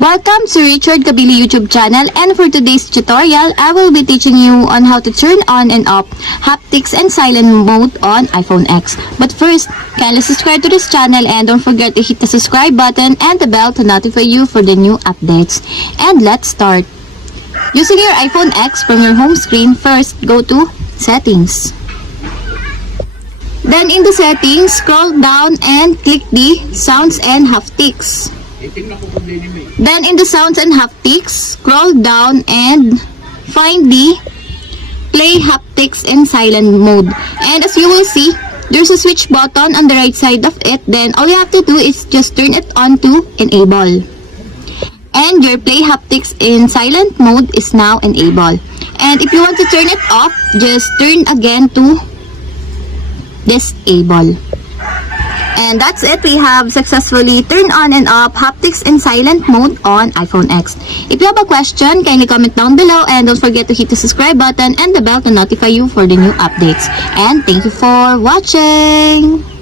Welcome to Richard Kabili YouTube channel, and for today's tutorial, I will be teaching you on how to turn on and off haptics and silent mode on iPhone X. But first, kindly subscribe to this channel and don't forget to hit the subscribe button and the bell to notify you for the new updates. And let's start. Using your iPhone X from your home screen, first go to Settings. Then in the settings, scroll down and click the Sounds and Haptics. Then in the Sounds and Haptics, scroll down and find the Play Haptics in Silent Mode. And as you will see, there's a switch button on the right side of it. Then all you have to do is just turn it on to enable. And your Play Haptics in Silent Mode is now enabled. And if you want to turn it off, just turn again to disable. And that's it. We have successfully turned on and off haptics in silent mode on iPhone X. If you have a question, kindly comment down below and don't forget to hit the subscribe button and the bell to notify you for the new updates. And thank you for watching!